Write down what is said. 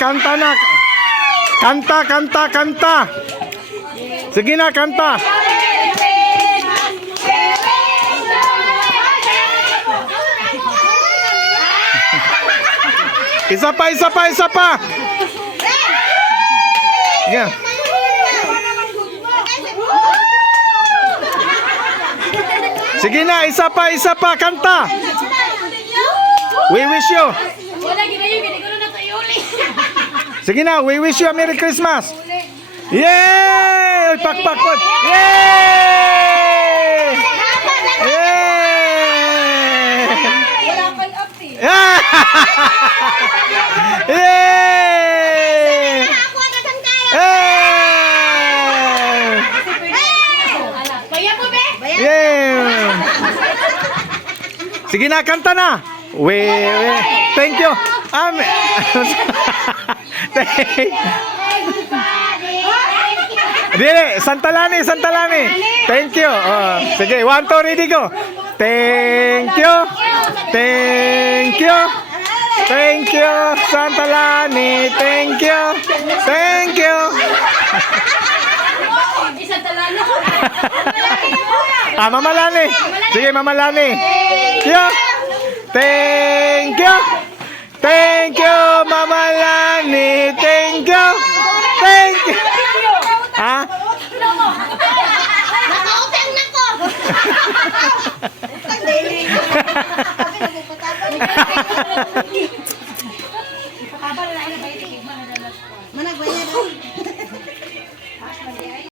Kanta na. Kanta. Sige na, kanta. Isa pa. Yeah. Sige na, isa pa, kanta. We wish you. Sige na, we wish you a Merry Christmas. Yay! Pakpak po. Yay! Yay! Yay! Yay! Sige na, kanta na. Thank you. Dili, Santalani. Thank you. Sige, 1, 2, ready, go. Thank you, Santalani. Thank you. Mamalani. Sige, Mamalani. Thank you, Mamalani. Thank you. Ha? Nakautang na ko. Utang daily.